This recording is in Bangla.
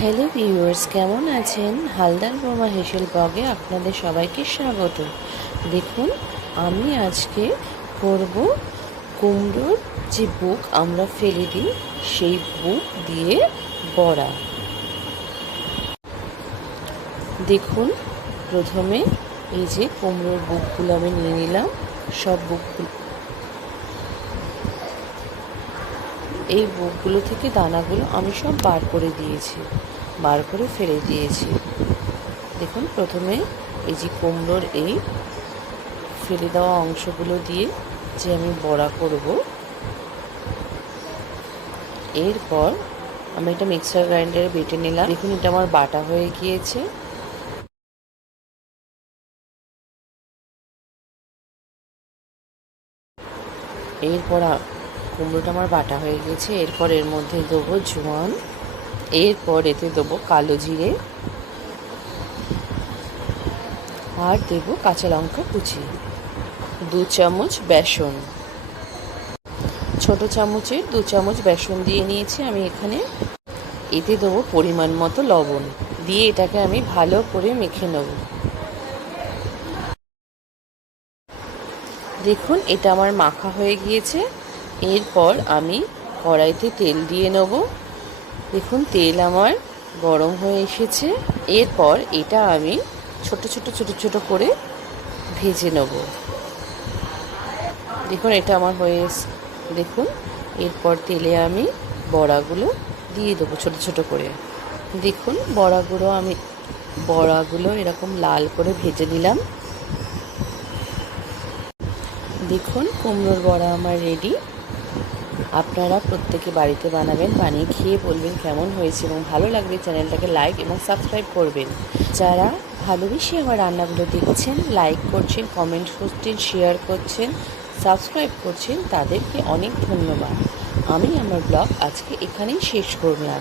হ্যালো ভিউয়ার্স, কেমন আছেন? হালদার বোমা হেসেল ব্লগে আপনাদের সবাইকে স্বাগত। দেখুন, আমি আজকে করব কুমড়োর যে বুক আমরা ফেলে দিই সেই বুক দিয়ে বড়া। দেখুন, প্রথমে এই যে কুমড়োর বুকগুলো আমি নিয়ে নিলাম। সব বুকগুলো, এই বুকগুলো থেকে দানাগুলো আমি সব বার করে দিয়েছি, বার করে ফেলে দিয়েছি। দেখুন, প্রথমে এই যে কুমড়োর এই ফেলে দেওয়া অংশগুলো দিয়ে যে আমি বড়া করব, এরপর আমি এটা মিক্সার গ্রাইন্ডারে বেটে নিলাম। দেখুন, এটা আমার বাটা হয়ে গিয়েছে। এরপর কুমড়োটা আমার বাটা হয়ে গেছে। এরপর এর মধ্যে দেবো জোয়ান, এরপর এতে দেবো কালো জিরে, আর দেবো কাঁচা লঙ্কা কুচি, 2 চামচ বেসন, ছোট চামচের 2 চামচ বেসন দিয়ে নিয়েছি আমি এখানে। এতে দেবো পরিমাণ মতো লবণ, দিয়ে এটাকে আমি ভালো করে মেখে নেব। দেখুন, এটা আমার মাখা হয়ে গিয়েছে। এরপর আমি কড়াইতে তেল দিয়ে নেব। দেখুন, তেল আমার গরম হয়ে এসেছে। এরপর এটা আমি ছোট ছোট ছোট ছোট করে ভেজে নেব। দেখুন, এটা আমার হয়ে এসে, দেখুন, এরপর তেলে আমি বড়াগুলো দিয়ে দেবো ছোট ছোট করে। দেখুন, বড়াগুলো এরকম লাল করে ভেজে নিলাম। দেখুন, কুমড়োর বড়া আমার রেডি। আপনারা প্রত্যেকে বাড়িতে বানাবেন, বানিয়ে খেয়ে বলবেন কেমন হয়েছে, এবং ভালো লাগলে চ্যানেলটাকে লাইক এবং সাবস্ক্রাইব করবেন। যারা ভালোবেসে আমার রান্নাগুলো দেখছেন, লাইক করছেন, কমেন্ট করছেন, শেয়ার করছেন, সাবস্ক্রাইব করছেন, তাদেরকে অনেক ধন্যবাদ। আমি আমার ব্লগ আজকে এখানেই শেষ করলাম।